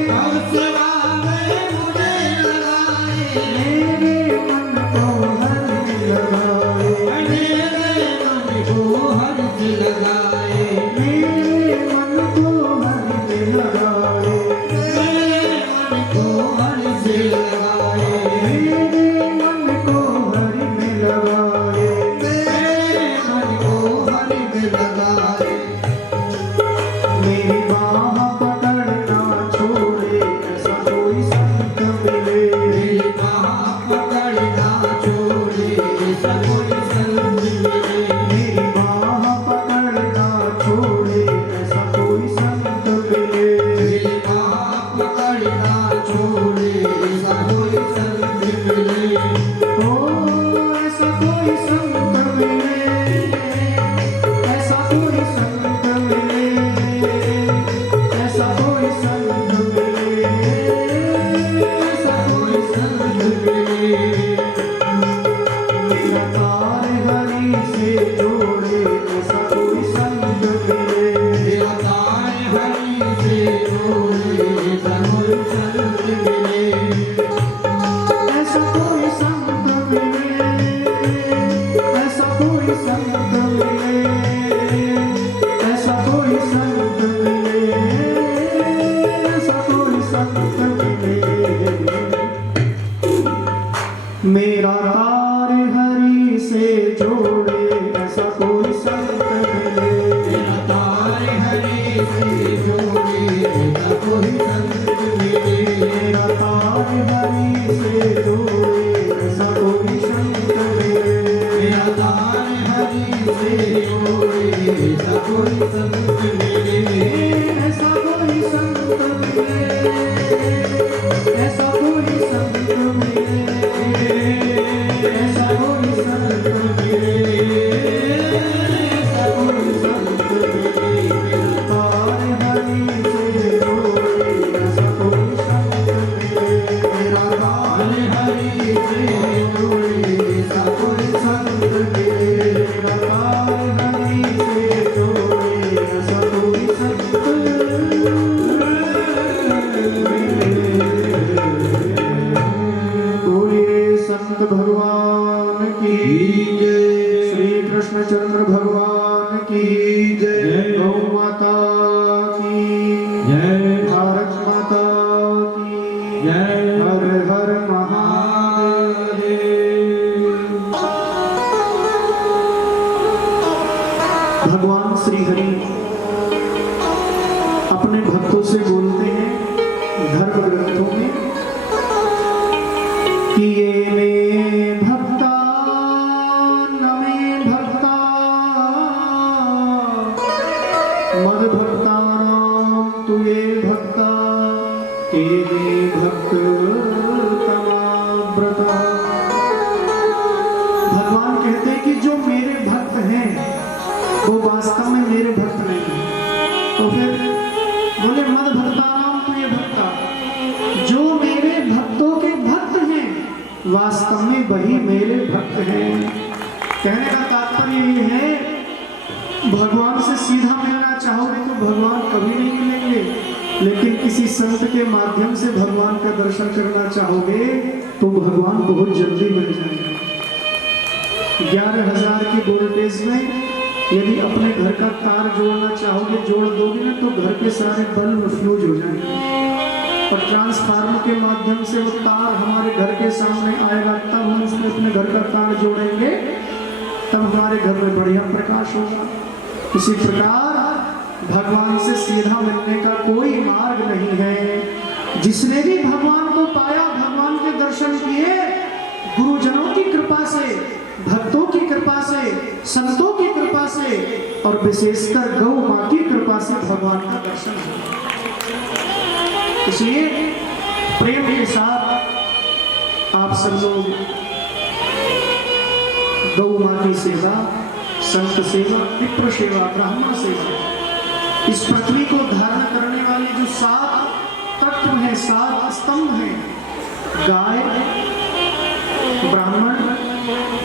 गौ सेवा में मुझे लगाए, मेरे मन को हरि लगाए, मेरे मन को हरि से लगाए, मेरे मन को हरि लगाए, मेरे मन को हरि से लगाए, मेरे मन को हरि में लगाए। मेरे मन को हरि में लगाए। मेरी बाह पकड़ना छोड़े, ऐसा कोई संत मिले। मेरी बाह पकड़ना छोड़े, ऐसा कोई संत मिले। मेरी बाह पकड़ना छोड़े, ऐसा कोई संत मिले। मेरी बाह पकड़ना छोड़े, ऐसा कोई संत मिले। ओ ऐसा कोई संत मिले, ऐसा कोई संत मिले, ऐसा कोई संत मिले, ऐसा कोई संत मिले। मेरा तार हरि से जोड़े, ऐसा कोई संत मिले। मेरा तार हरि से जोड़े, ऐसा कोई संत मिले। ऐसा कोई संत मिले, ऐसा कोई संत मिले, ऐसा कोई संत मिले, ऐसा कोई संत मिले। मेरा तार हरि से जोड़े, ऐसा कोई संत मिले। मेरा तार हरि से जोड़े, ऐसा कोई संत मिले। मेरा तार हरि से जोड़े, ऐसा कोई संत मिले। मेरा तार हरि से जोड़े, ऐसा कोई संत मिले। ऐसा कोई संत मिले, ऐसा कोई संत मिले, ऐसा कोई संत मिले, ऐसा कोई संत मिले। तार हरि से जोड़े, ऐसा कोई संत मिले। मेरा तार हरि से जोड़े, ऐसा कोई संत मिले। मेरा तार हरि से जोड़े, ऐसा कोई संत बोलिए संत भगवान की जय। श्री कृष्णचंद्र भगवान की जय। गौ माता की जय। भारत माता की जय। हर हर महादेव। भगवान श्री हरि अपने भक्तों से बोलते हैं धर्म ग्रंथों में वास्तव में वही मेरे भक्त हैं। कहने का तात्पर्य ये है, भगवान से सीधा मिलना चाहोगे तो भगवान कभी नहीं मिलेंगे, लेकिन किसी संत के माध्यम से भगवान का दर्शन करना चाहोगे तो भगवान बहुत जल्दी मिल जाएंगे। 11,000 की वोल्टेज में यदि अपने घर का तार जोड़ना चाहोगे, जोड़ दोगे ना तो घर के सारे बल्ब फ्यूज हो जाएंगे, और ट्रांसफार्मर के माध्यम से वो तार हमारे घर के सामने आएगा, तब हम उसमें अपने घर का तार जोड़ेंगे, तब हमारे घर में बढ़िया प्रकाश होगा। इसी प्रकार भगवान से सीधा मिलने का कोई मार्ग नहीं है। जिसने भी भगवान को पाया, भगवान के दर्शन किए, गुरुजनों की कृपा से, भक्तों की कृपा से, संतों की कृपा से, और विशेषकर गौ माँ की कृपा से भगवान का दर्शन हुआ। इसलिए प्रेम के साथ आप सब लोग गौ माँ की सेवा, संत सेवा, विप्र सेवा, ब्राह्मण सेवा, इस पृथ्वी को धारण करने वाले जो 7 तत्व हैं, 7 स्तंभ हैं, गाय, ब्राह्मण,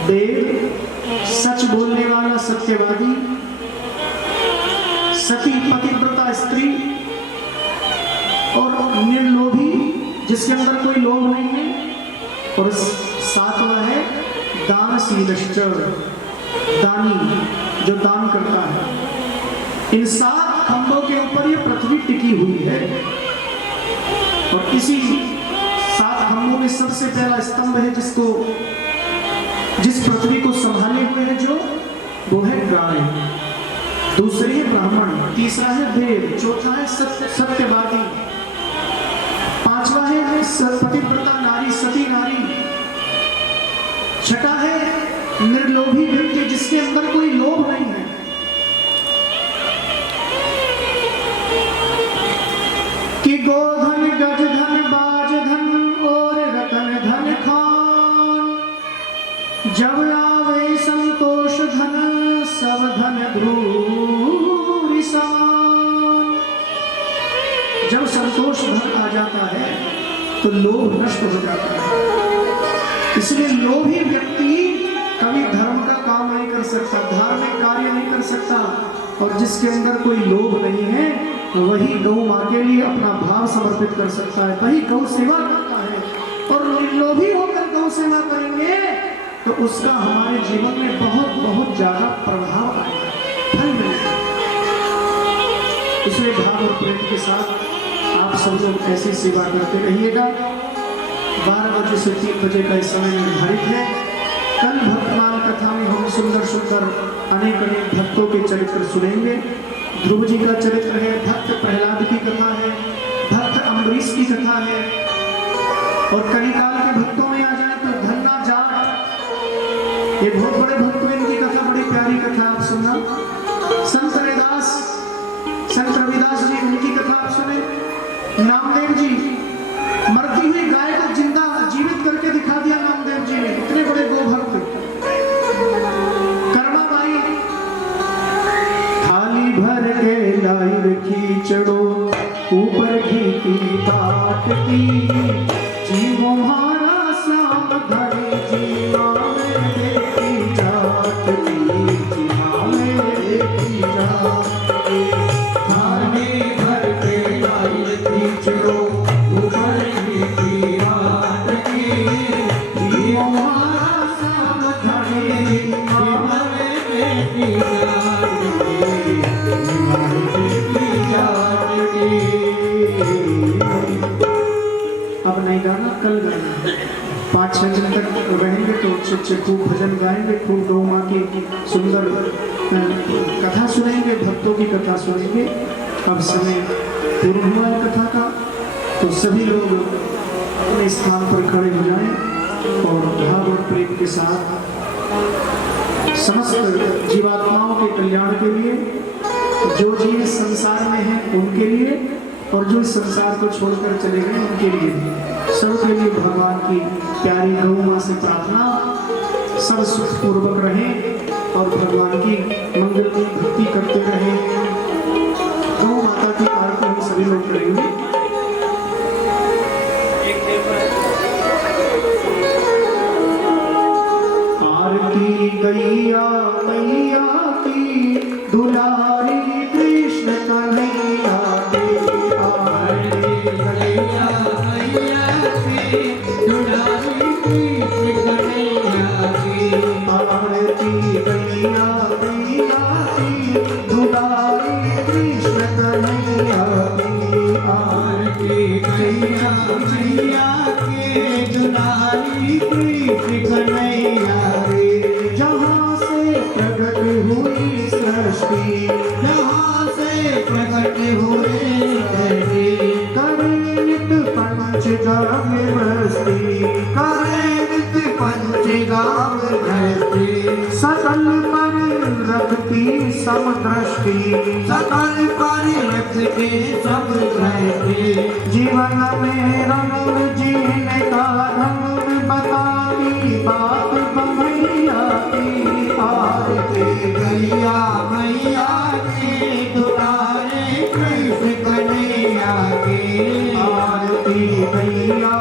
वेद, सच बोलने वाला सत्यवादी, सती पतिव्रता स्त्री, और निर्लोभी जिसके अंदर कोई लोभ नहीं है, और 7वां है दानशीलश्च, दानी जो दान करता है। इन 7 खंभों के ऊपर ये पृथ्वी टिकी हुई है, और इसी 7 खंभों में सबसे पहला स्तंभ है जिस पृथ्वी को संभाले हुए है जो, वो है गाय, दूसरी है ब्राह्मण, तीसरा है वेद, चौथा है सत्यवादी, 5वां है पतिव्रता नारी, सती नारी, छठा है निर्लोभी व्यक्ति जिसके अंदर कोई लोभ नहीं है, कि गोधन, गजधन, बाजधन और रतन धन खान, जब आवे संतोष धन सब धन ध्रुव समान। जब संतोष धन आ जाता है तो लोभ नष्ट हो जाता है। इसलिए लोभी व्यक्ति कभी धर्म का काम नहीं कर सकता, धार्मिक कार्य नहीं कर सकता, और जिसके अंदर कोई लोभ नहीं है वही गौ माँ के लिए अपना भाव समर्पित कर सकता है, वही गौ सेवा करता है। और लोभी होकर गौ सेवा करेंगे तो उसका हमारे जीवन में बहुत बहुत ज्यादा प्रभाव आएगा, फल मिलेगा। इसलिए भाव और प्रेम के साथ आप सब लोग ऐसी सेवा करते रहिएगा। 12 बजे से 3 बजे का समय निर्धारित है। कल भक्तमाल कथा में हम सुंदर सुंदर अनेक अनेक भक्तों के चरित्र सुनेंगे। ध्रुव जी का चरित्र है, भक्त प्रहलाद की कथा है, भक्त अम्बरीश की कथा है, और कलिकाल के भक्तों में आ जाए तो धन्ना जाट, ये बहुत बड़े भक्त हैं, इनकी कथा बड़ी प्यारी कथा आप सुनना। संत रविदास, संत रविदास जी, उनकी कथा आप सुने। नामदेव जी, मरती हुई गाय को जिंदा जीवित करके दिखा दिया नामदेव जी ने, इतने बड़े गो भक्त। कर्माबाई, थाली भर के लाई खींचड़ो, ऊपर घी की बाट की, जीवो मारा श्याम धनी, जीवा में देखी जात की, जीवा में देखी जात की। थाली भर के लाई खींचड़ो, ऊपर घी की बाट की, जीवो मारा श्याम धनी, जीवा में देखी जात की, जीवा में देखी जात की। अब नहीं गाना, कल गाना है। 5-6 दिन तक रहेंगे तो अच्छे खूब भजन गाएंगे, खूब गौ माँ की सुंदर कथा सुनेंगे, भक्तों की कथा सुनेंगे। अब समय पूर्ण हुआ है कथा का, तो सभी लोग अपने स्थान पर खड़े हो जाएं और भाव और प्रेम के साथ समस्त जीवात्माओं के कल्याण के लिए, जो जीव संसार में हैं उनके लिए, और जो इस संसार को छोड़कर चले गए उनके लिए, सबके लिए भगवान की प्यारी गौ माँ से प्रार्थना, सब सुखपूर्वक रहें और भगवान की मंगल की भक्ति करते रहें। गौ माता की आरती हम सभी लोग करेंगे। गैया मैया की दुलारी कृष्ण कन्हैया की आरती गैया मैया की दुलारी कृष्ण कन्हैया की आरती गैया मैया की दुलारी कृष्ण कन्हैया की आरती गैया मैया की दुलारी कृष्ण कन्हैया की जहाँ से प्रकट हुई सृष्टि जहाँ से प्रकट हुए धरती करे नित पंचगाम बस्ती करे नित पंचगाम धरती सकल पर रखती समदृष्टि सकल परिरखते सब धरती जीवन में रंग जीने का ढंग बताती बात कन्हैया की आरती गैया मैया की दुलारे कृष्ण कन्हैया की आरती गैया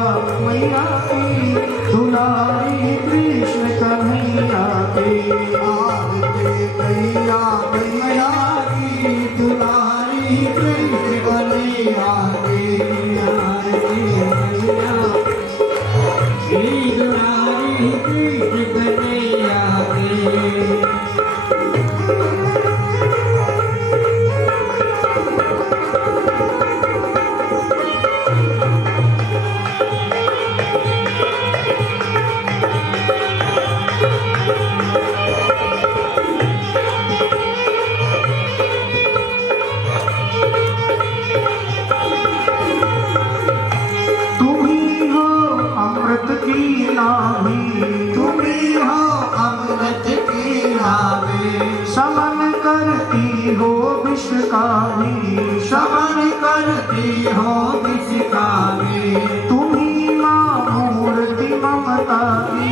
मैया की दुलारी कृष्ण कन्हैया की आरती गैया मैया की दुलारी कृष्ण कन्हैया की आरती गैया की दुलारी कृष्ण कन्हैया की तुम ही हो अमृत की नाभी तुम्ही हो अमृत की नावे समन करती हो विष का भी शमन करती हो विषकावे तुम ही माँ मूर्ति ममता की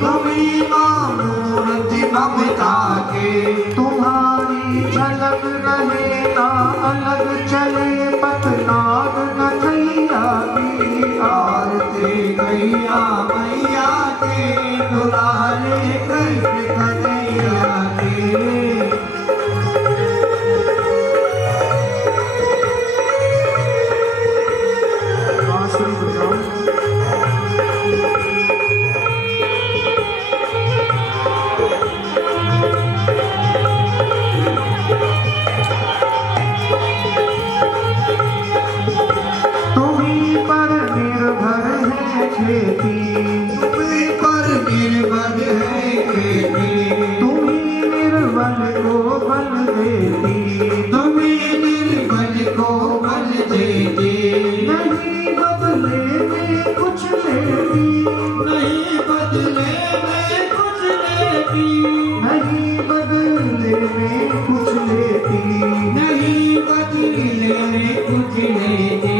तुम्ही माँ मूर्ति ममता के तुम्हारी झलक रहे ना अलग चले पतनाग नथैया की आरती गैया मैया के दुलारे कृष्ण कन्हैया के आसन बजाओ। तुम्हीं पर निर्भर है खेती तुम्ही पर निर्भर है खेती तुम्हीं निर्बल को बल देती तुम्ही निर्बल को बल देती नहीं बदले में कुछ लेती नहीं बदले में कुछ लेती नहीं बदले में कुछ लेती नहीं बदले में कुछ लेती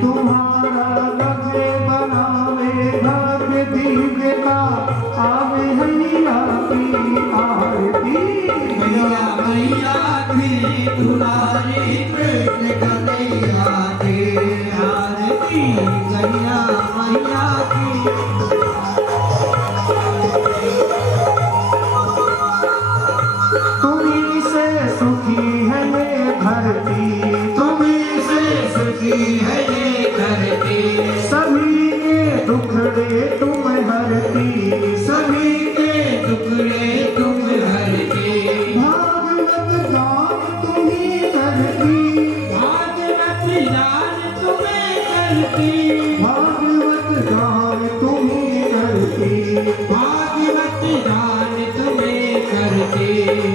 तुम्हारा लगे बनावे भाग्य दिव्यता आवे हैया की आरती गैया मैया की दुलारी कृष्ण कन्हैया की आरती गैया मैया की तुम्हीं से सुखी है ये धरती तुम्ही से सुखी है ये धरती सभी के दुखड़े तुम हरती सभी के टुकड़े तुम हरती भागवत गान तुम्हीं करती भागवत दान तुम्हें करती भागवत गान तुम्हीं करती भागवत दान तुम्हें करती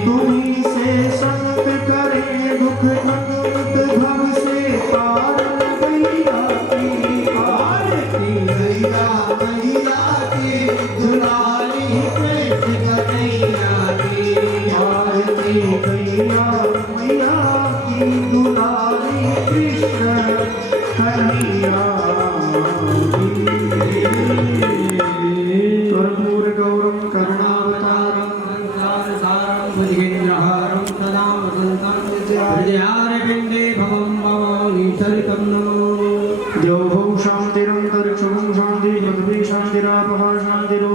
तुम्हीं से संत करे दुख अंत भव से पार गैया की आरती गैया मैया की दुलारी कृष्ण कन्हैया की आरती गैया मैया की दुलारी कृष्ण कन्हैया कर्पूर गौरम करुणावतारम संसारसारं भुजगेन्द्रहारं सदा वसन्तं हृदयारविन्दे भवं भवानी सरितं नमो देवभौ शान्तिरन्तरिक्षभौ शान्ति पृथ्वी शान्तिरापः शान्तिरो